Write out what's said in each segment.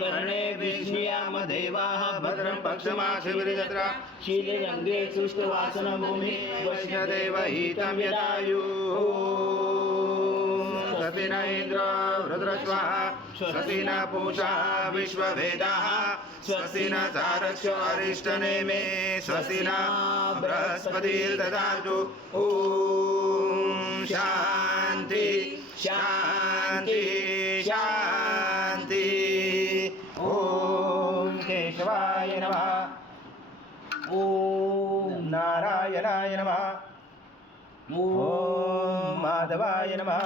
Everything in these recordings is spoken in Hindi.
कर्णे विष्णुयाम देवाः भद्रं पक्षमाक्षिभिर्जत्रा शीलरङ्गे सुष्ठुवासनभूमि वैष्णदेवहितं यदायुः स्वस्ति न इन्द्रो रुद्रस्वाहा स्वस्ति न पूषा विश्ववेदाः स्वस्ति न तारक्षो अरिष्टनेमे स्वस्ति न बृहस्पतिर्ददातु ॐ शान्ति शान्ति शान्ति ॐ केशवाय नमः ॐ नारायणाय नमः ॐ माधवाय नमः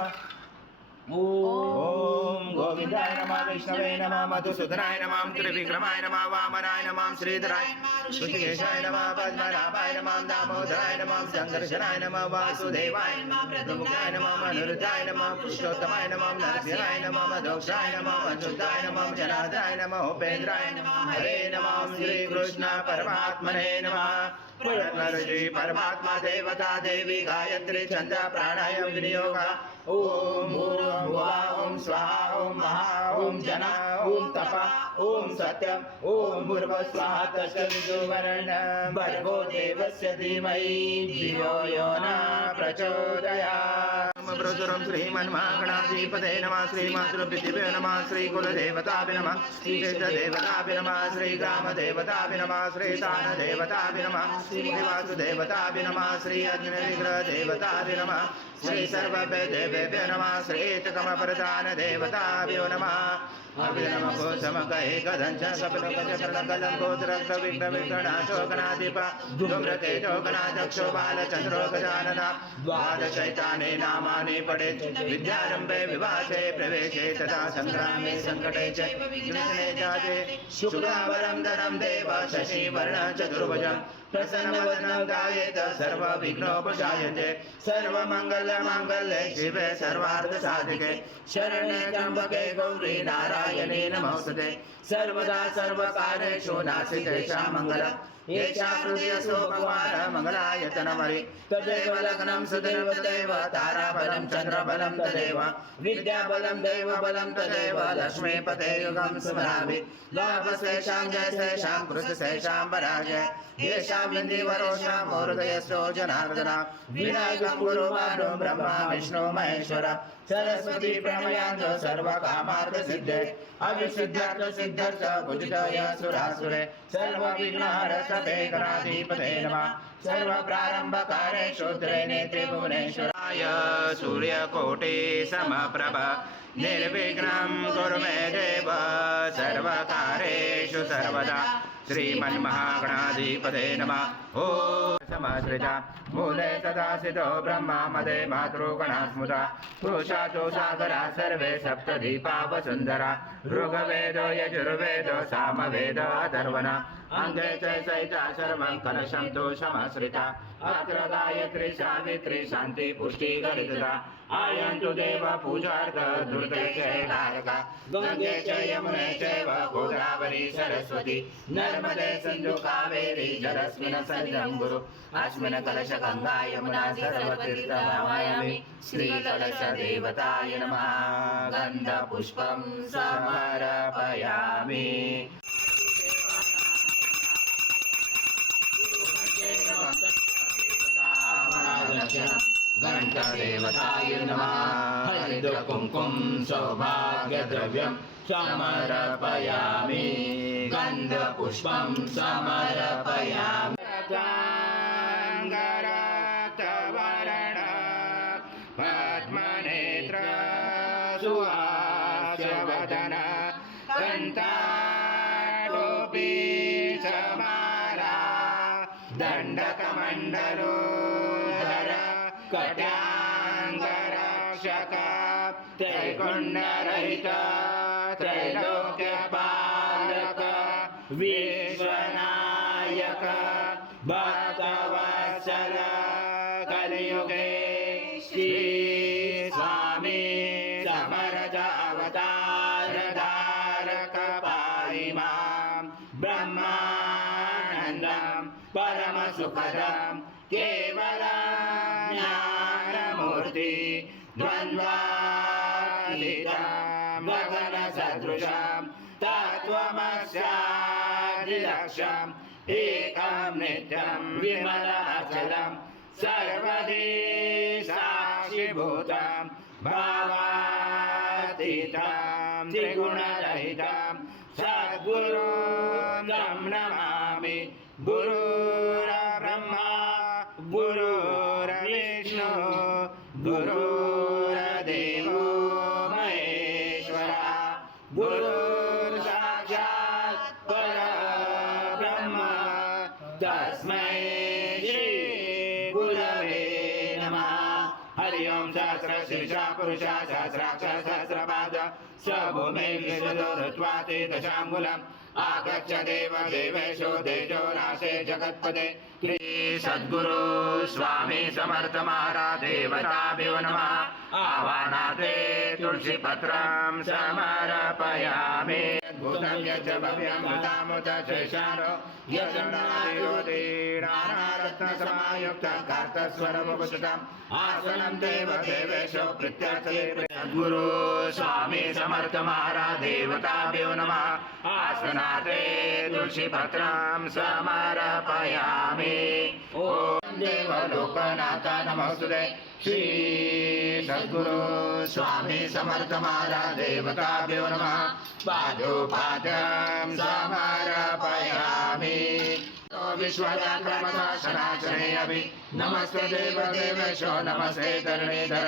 ॐ गोविन्दाय नमः विष्णवे नमः मधुसूदनाय नमः त्रिविक्रमाय नमः वामनाय नमः श्रीधराय ऋषिकेशाय नमः पद्मनाभाय नमः दामोदराय नमः संकर्षणाय नमः वासुदेवाय नमः प्रद्युम्नाय नमः अनिरुद्धाय नमः पुरुषोत्तमाय नमः नरसिंहाय नमः मधोक्षाय नमः अच्युताय नमः जनार्दनाय नमः उपेन्द्राय नमः हरे नमः श्रीकृष्ण परमात्मने नमः श्री परमात्मा देवता देवी गायत्री छंद प्राणायाम विनियोग ओम ओम स्वाहा ओम महा ओम जना ओम तपा ओम सत्यम ओम भूर्भ स्वाहा तस्मिन् भर्गो देवस्य धीमहि धियो यो न प्रचोदयात् प्रचुरं श्रीमन्महागणाधिपते नमः श्रीमातृपितृभ्यो नमः श्रीकुलदेवताभ्यो नमः श्रीक्षेत्रदेवताभ्यो नमः श्रीग्रामदेवताभ्यो नमः श्रीस्थानदेवताभ्यो नमः श्रीवासुदेवताभ्यो नमः श्री अग्निविग्रहदेवताभ्यो नमः श्री सर्ववेदेभ्यो नमः श्रीतकमप्रधानदेवताभ्यो नमः अभिनमकोशमकहे कदञ्च कपिलकजकर्णकलम्बोदरक्तविघ्नविघ्नाशोकनाधिप धूम्रतेजोगणाध्यक्षो बालचन्द्रो गजानन द्वादशैताने नामानि पठेत् विद्यारम्भे विवासे प्रवेशे तथा सङ्ग्रामे सङ्कटे च विघ्ने जाते शुक्लावरं धनं देव शशिवर्णं चतुर्भुजं प्रसन्नवदनं ध्यायेत् सर्वविघ्नोपशायते सर्वमङ्गलमाङ्गल्ये शिवे सर्वार्थसाधिके शरण्ये त्र्यम्बके गौरी नारायणे नमोस्तुते सर्वदा सर्वकार्येषु नास्ति मङ्गलम् येषा हृदयसो भगवान् मङ्गलायतनमरि तदेव लग्नं सुदेव ताराबलं चन्द्रबलं तदेव विद्याबलं देवबलं तदेव लक्ष्मीपते युगं स्मरामि लाभस्तेषां जयस्तेषां कृतस्तेषां पराजय येषां बिन्दिवरोषां हृदयस्थो जनार्दन विनायकं गुरुवारो ब्रह्मा विष्णु महेश्वर सरस्वती प्रणयान्तो सर्वकामार्थसिद्धे अविसिद्धार्थ सिद्धार्थ बुद्धिदय सुरासुरे सर्वविघ्नहरसते गणाधिपते नमः सर्वप्रारम्भकारे शूद्रे नेत्रे भुवनेश्वराय सूर्यकोटि समप्रभ निर्विघ्नं कुरु मे देव सर्वकार्येषु सर्वदा श्रीमन्महागणाधिपते नमः ॐ समाश्रिता मूले सदासितो ब्रह्मा मदे मातृगणा स्मृता पुरुषाचो सागरा सर्वे सप्तदीपा वसुन्धरा ऋग्वेदो यजुर्वेदो सामवेदो अथर्वण अन्ते च सहिता सर्वं कलशं तु समाश्रिता अत्र गायत्री सावित्री शान्ति पुष्टि गरिता आयन्तु देव पूजार्थ धृते च कारका गङ्गे च यमुने चैव गोदावरी सरस्वती नर्मदे सिन्धु कावेरी जलस्मिन् सन्निधं कुरु अस्मिन् कलश गङ्गा यमुना सर्वतीर्थमावाहयामि श्रीकलश देवताय नमः गन्धपुष्पं समर्पयामि घण्टदेवताय नमः हरिद्रकुङ्कुम सौभाग्यद्रव्यं समर्पयामि गन्धपुष्पं समर्पयामि रक्ताङ्गरक्तवर्ण पद्मनेत्र सुहास्यवदन कण्ठाटोपी समाला दण्डकमण्डलोधर कट्याङ्गरक्षक त्रैगुण्यरहित त्रैलोक्यपालक विश्वनायक भक्तवत्सल कलियुगे श्री स्वामी समर्थ अवतार धारक पाहि मां ब्रह्मानन्दं परमसुखदं केवलं ज्ञानमूर्ति द्वन्द्वातीतं गगनसदृशं त्वमस्यादिलक्ष्यम् एकं नित्यं विमलाचलं सर्वदि साक्षिभूतं भावातीतं त्रिगुणरहितं सद्गुरुं तं नमामि गुरुर्ब्रह्मा गुरुर्विष्णु गुरुर्देवो महेश्वरः गुरुर्साक्षात् परब्रह्म तस्मै श्री गुरवे नमः हरि ओम सहस्रशीर्षा पुरुषा सहस्राक्ष सहस्रपाद स भूमिर्विश्वतो ते दशाङ्गुलम् आगच्छ देव देवेशो तेजो राशे जगत्पते श्री सद्गुरु स्वामी समर्थ महाराज देवताभ्यो नमः आवाहनाते तुलसी पत्रं समर्पयामि भूतं यच्च भव्यं मृतामुत शेषारो यजनायोति नानारत्न समायुक्त कार्तस्वरमुपस्थितम् आसनं देव देवेशो प्रत्यर्थे सद्गुरु स्वामी समर्थ महाराज देवताभ्यो नमः आसनाते तुलसी पत्रं समर्पयामि ओम देव लोकनाथ नमोस्तुते श्री सद्गुरु स्वामी समर्थ महाराज देवताभ्यो नमः पादोपादं समर्पयामि विश्वव्याक्रमशासनाचने अभि नमस्ते देव देवेशो नमस्ते धरणीधर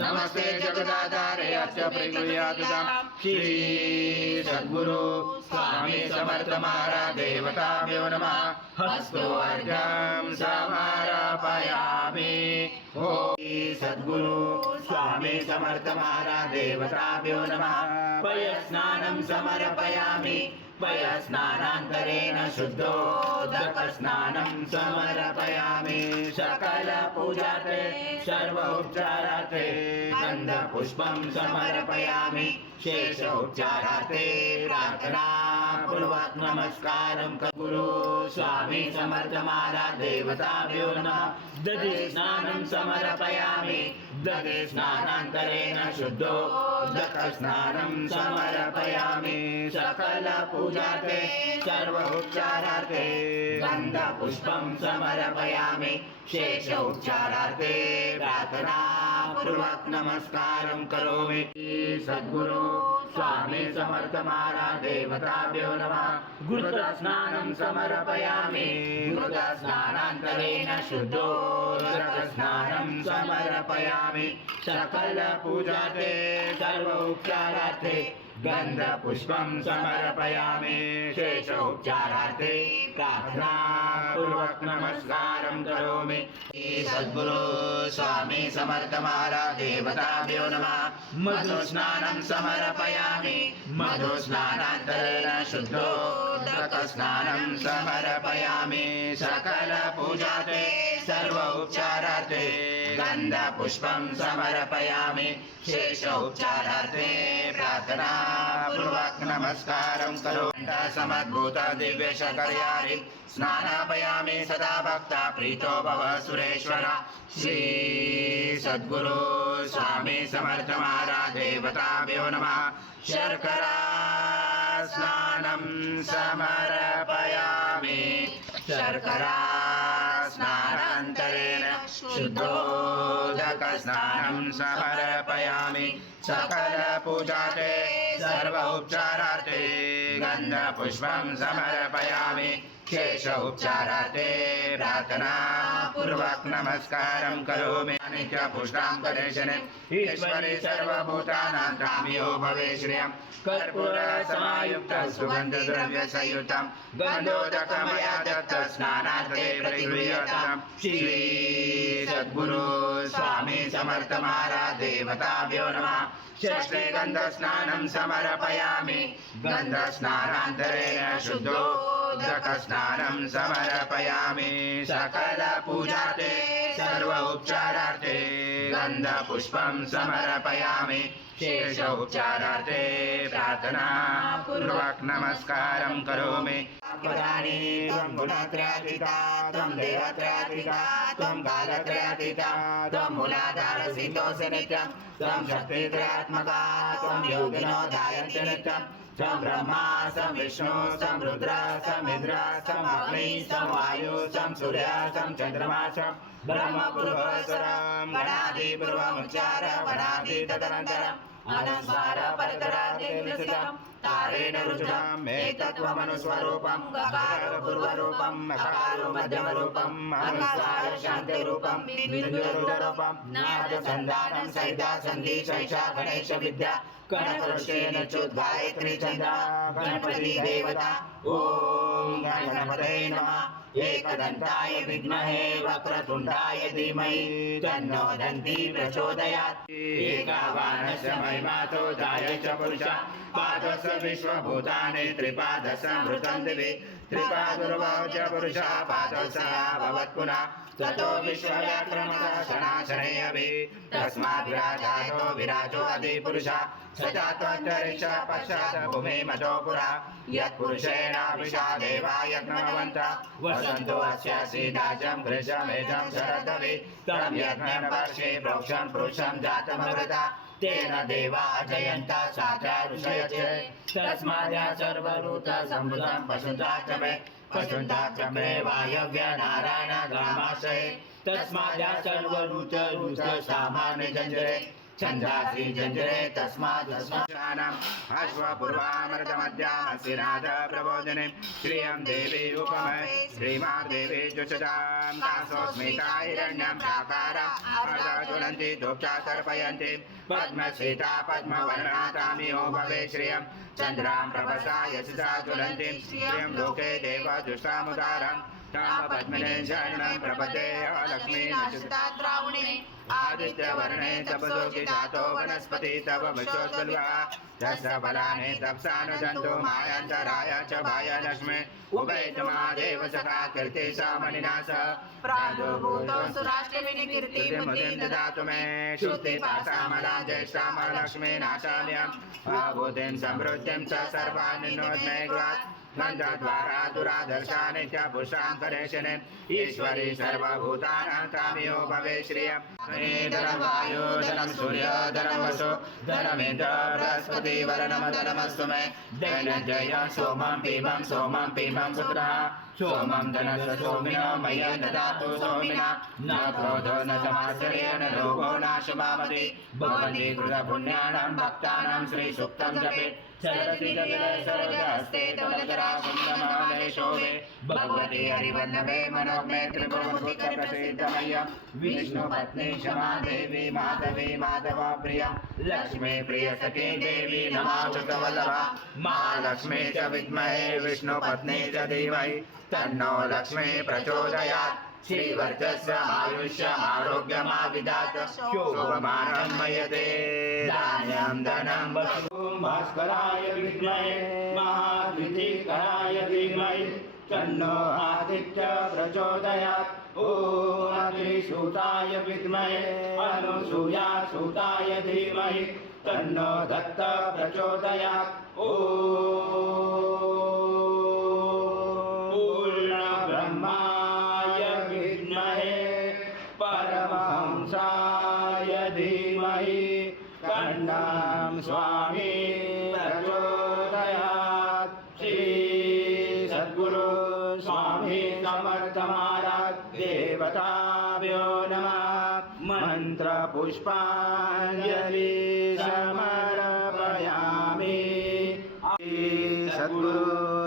नमस्ते जगदाधारे अस्य प्रगृह्यातुतं श्री सद्गुरु स्वामी समर्थ महाराज देवताभ्यो नमः हस्तोऽर्घ्यं समर्पयामि ओ सद्गुरु स्वामी समर्थ महाराज देवताभ्यो नमः पयस्नानं समर्पयामि पयस्नानान्तरेण शुद्धोदकस्नानं समर्पयामि सकलपूजार्थे सर्वोपचारार्थे गन्धपुष्पं समर्पयामि शेषोपचारार्थे प्रार्थनापूर्वक नमस्कारं गुरु स्वामी समर्थ महाराज देवताभ्यो नमः दधि स्नानं समर्पयामि दधि स्नानान्तरेण शुद्धोदकस्नानं समर्पयामि सकलपूजार्थे सर्वोपचारार्थे गन्धपुष्पं समर्पयामि शेषोपचारार्थे प्रार्थनापूर्वक नमस्कारं करोमि सद्गुरु स्वामी समर्थ महाराज देवताभ्यो नमः घृतस्नानं समर्पयामि घृतस्नानान्तरेण शुद्धोदकस्नानं समर्पयामि सकलपूजार्थे सर्वोपचारार्थे गन्धपुष्पं समर्पयामि शेषोपचारार्थे प्रार्थनापूर्वक नमस्कारं करोमि सद्गुरु स्वामी समर्थ महाराज देवताभ्यो नमः मधुस्नानं समर्पयामि मधुस्नानान्तरेण शुद्धोदकस्नानं समर्पयामि सकलपूजार्थे सर्वोपचारार्थे गन्धपुष्पं समर्पयामि शेषोपचारार्थे प्रार्थनापूर्वक नमस्कारं करोमि समद्भूत दिव्य शकर्यारि स्नानापयामि सदा भक्ता प्रीतो भव सुरेश्वर श्री सद्गुरु स्वामी समर्थ महाराज देवताभ्यो नमः शर्करा स्नानं समर्पयामि शर्करा स्नानान्तरेण शुद्धोदकस्नानं समर्पयामि सकलपूजार्थे सर्वोपचारार्थे गन्धपुष्पं समर्पयामि शेषोपचारार्थे प्रार्थनापूर्वक नमस्कारं करोमि नित्यपुष्टां गणेशने ईश्वरे सर्वभूतानां तामियो भवे श्रियं कर्पूरसमायुक्त सुगन्धद्रव्यसंयुतं गन्धोदकमया दत्त स्नानार्थे प्रगृह्यतां श्री सद्गुरु स्वामी समर्थ महाराज देवताभ्यो नमः षष्ठे गन्धस्नानं समर्पयामि गन्धस्नानान्तरेण शुद्धोदकस्नानं समर्पयामि सकलपूजार्थे सर्वोपचारार्थे गन्धपुष्पं समर्पयामि शेषोपचारार्थे प्रार्थनापूर्वक नमस्कारं करोमि पदानि त्वं गुणत्रयातीता त्वं देवत्रयातीता त्वं कालत्रयातीता त्वं मूलाधारसिद्धोऽसि नित्यं त्वं शक्तित्रयात्मका त्वं योगिनो ध्यायन्ति नित्यं सं ब्रह्मा सं विष्णु सं रुद्र सं इंद्र सं अग्नि सं वायु सं सूर्य सं चंद्रमा सं ब्रह्म पूर्वस्वरं गणादि पूर्वमुच्चार वनादि तदनन्तरम् अनुस्वार परतरादिनिसितं तारेण रुचिरम् एतत्त्वमनुस्वरूपं गकारपूर्वरूपं मकारो मध्यमरूपम् अनुस्वार शान्तिरूपं बिन्दुरूपं नादसन्धानं सहिता सन्धि शैषा गणेश विद्या गणकऋषेण चोद् गायत्री चन्द्रा गणपति देवता ॐ गणपतये नमः एकदन्ताय विद्महे वक्रतुण्डाय धीमहि तन्नो दन्ती प्रचोदयात् एकावानस्य महिमातो जाय च पुरुषः पादस्य विश्वभूतानि त्रिपादसंवृतं दिवि त्रिपादुर्वच पुरुषः पादस्य भवत्पुनः ततो विश्वव्याक्रमणः शनाशने अभि तस्माद् विराजातो विराजो अधिपुरुषः स जात्वन्तरिक्षः पश्चात् भूमि मतो पुरा यत्पुरुषेणाभिषा देवा यज्ञवन्तः वसन्तो अस्य सीदाजं घृशमेजं शरदवि तं यज्ञं वर्षे प्रोक्षं पुरुषं जातमवृता तेन देवा अजयन्ता साचा ऋषयते तस्माद्या सर्वभूतसम्भूतं पशुचाचमे पशुचाचमे वायव्य नारायण ग्रामाशये तस्माद्या सर्वभूत सामान्य जञ्जरे छन्दासि जञ्जरे तस्मात् अस्मानाम् अश्वपूर्वामृतमध्यामसिनाथ प्रबोधने श्रियं देवी उपमे श्रीमादेवी जुषतां तासोऽस्मिता हिरण्यं प्राकारा अर्धज्वलन्ति धूपचा तर्पयन्ति पद्मश्रिता पद्मवर्णा तामियो भवे श्रियं चन्द्रां प्रभसा यशसा ज्वलन्ति श्रियं लोके देवजुष्टामुदारम् पद्मने शरणं प्रपदे लक्ष्मी नक्षत्राद्रावणे आदित्यवर्णे तपसोऽपि जातो वनस्पति तव वशोत्सल्वा तस्य फलानि तप्सानुजन्तु मायान्तराय च भाय लक्ष्मी उभयतमादेव सखा कीर्ति सामनिनाश प्रादुर्भूतो सुराष्ट्रमिनि कीर्तिमुक्तिं ददातु मे श्रुतिपासामला ज्येष्ठामलक्ष्मी नाशाम्यं भूतिं समृद्धिं च सर्वान् नोद्मे गृहात् गन्धद्वारा दुरादर्शानि च भूषां करेशने ईश्वरी सर्वभूतानां काम्यो भवे श्रियं धनं वायु धनं सूर्य धनं वसु धनमिन्द्र बृहस्पति वरणं धनमस्तु मे धनञ्जयं सोमं पीमं सुत्रः सोमं धनस्य सोमिनो मह्यं ददातु सोमिना न क्रोधो न समाश्रयो न लोभो न शुभामति भवन्ति कृतपुण्यानां भक्तानां श्रीसूक्तं जपेत् सरस्वती धवलधराकुन्दमालये शोभे भगवती हरिवल्लभे मनोज्ञे त्रिपुरमुद्रिकप्रसिद्धमय्यं विष्णुपत्नी क्षमा देवी माधवी माधवा प्रिया लक्ष्मी प्रियसखी देवी नमाच्युतवल्लभा महालक्ष्मी च विद्महे विष्णुपत्नी च धीमहि तन्नो लक्ष्मी प्रचोदयात् श्रीवर्चस्य आयुष्यमारोग्यमाविदात शोभमानं मयते धान्यं धनं भास्कराय विद्महे महाद्वितीकराय धीमहि तन्नो आदित्य प्रचोदयात् ॐ अग्निसूताय विद्महे अनुसूयासूताय धीमहि तन्नो दत्त प्रचोदयात् ॐ पूर्णब्रह्माय विद्महे परमहंसाय धीमहि तन्नं स्वामी प्रचोदयात् श्री सद्गुरु स्वामी समर्थ महाराज देवताभ्यो नमः मंत्र पुष्पांजलि समर्पयामि सद्गुरु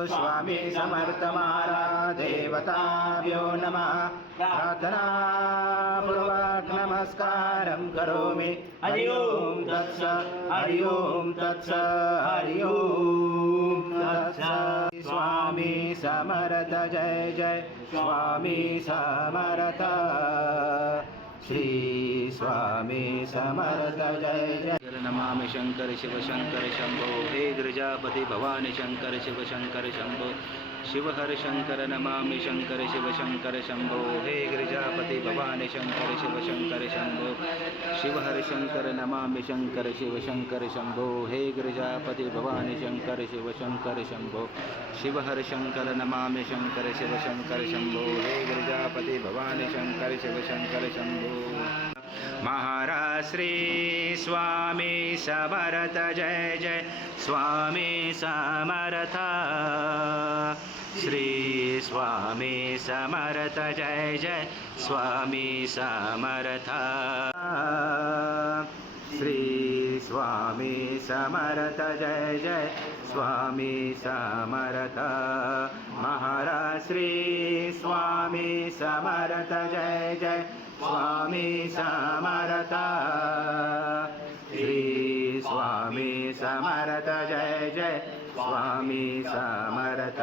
स्वामी समर्थ महाराज देवताभ्यो नमः प्रार्थना पूर्वक नमस्कारं करोमि हरि ओम तत्सत् हरि ओम तत्सत् हरि ओम तत्सत् स्वामी समर्थ जय जय स्वामी समर्थ श्री स्वामी समर्थ जय जय नमामि शंकर शिव शंकर शंभो हे गिरिजापति भवानी शंकर शिव शंकर शंभो शिव हर शंकर नमामि शंकर शिव शंकर शंभो हे गिरिजापति भवानी शंकर शिव शंकर शंभो शिव हर शंकर नमामि शंकर शिव शंकर शंभो हे गिरिजापति भवानी शंकर शिव शंकर शंभो शिव हर शंकर नमामि शंकर शिव शंकर शंभो हे गिरिजापति भवानी शंकर शिव शंकर शंभो महाराज श्री स्वामी समर्थ जय जय स्वामी समर्थ श्री स्वामी समर्थ जय जय स्वामी समर्थ श्री स्वामी समर्थ जय जय स्वामी समर्थ महाराज श्री स्वामी समर्थ जय जय स्वामी समर्थ श्री स्वामी समर्थ जय जय स्वामी समर्थ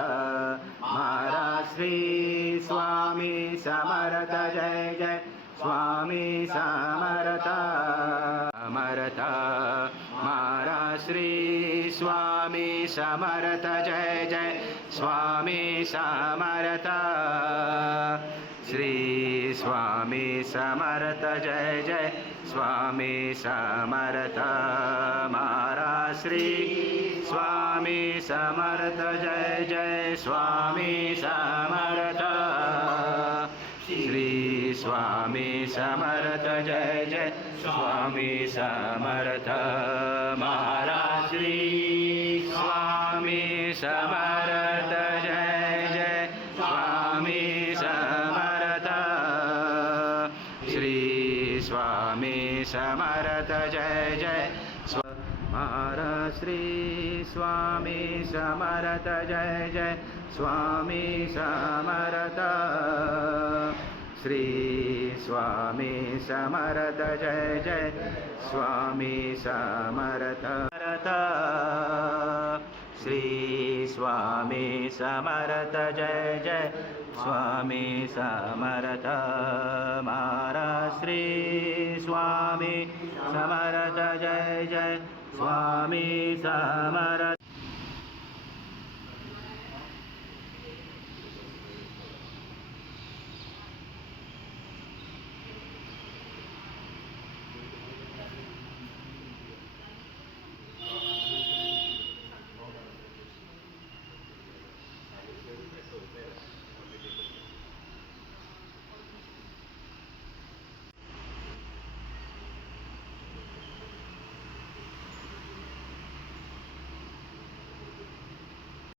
महाराज श्री स्वामी समर्थ जय जय स्वामी समर्थ समर्थ महाराज श्री स्वामी समर्थ जय जय स्वामी समर्थ श्री स्वामी समर्थ जय जय स्वामी समर्थ महाराज श्री स्वामी समर्थ जय जय स्वामी समर्थ श्री स्वामी समर्थ जय जय स्वामी समर्थ महाराज श्री स्वामी समर्थ जय जय स्वामी समर्थ श्री स्वामी समर्थ जय जय महाराज श्री स्वामी समर्थ जय जय स्वामी समर्थ श्री स्वामी समर्थ जय जय स्वामी समर्थ श्री स्वामी समर्थ जय जय स्वामी समर्थ महाराज श्री स्वामी समर्थ जय जय स्वामी समर्थ